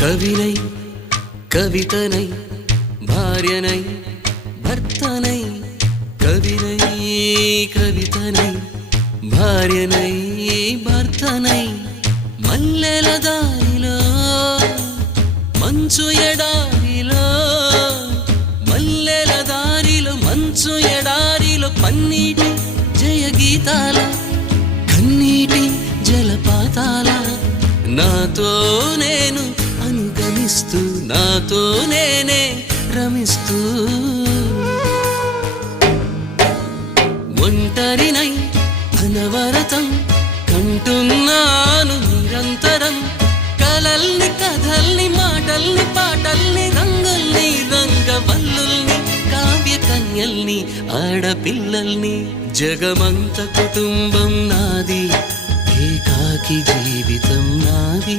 కవినై కవితనై భార్యనై భర్తనై కవినై కవితనై భార్యనై భర్తనై మల్లెల దారిలో మంచు ఎడారిలో మల్లెల దారిలో మంచు ఎడారిలో పన్నీటి జయగీతాల కన్నీటి జలపాతాల నాతో నేను అనుగమిస్తూ నాతో నేనే రమిస్తూ ఒంటరినై అనవరతం కంటున్నాను నిరంతరం కలల్ని కథల్ని మాటల్ని పాటల్ని రంగుల్ని రంగవల్లుల్ని కావ్య కన్యల్ని ఆడపిల్లల్ని జగమంత కుటుంబం నాది ఏకాకి జీవితం నాది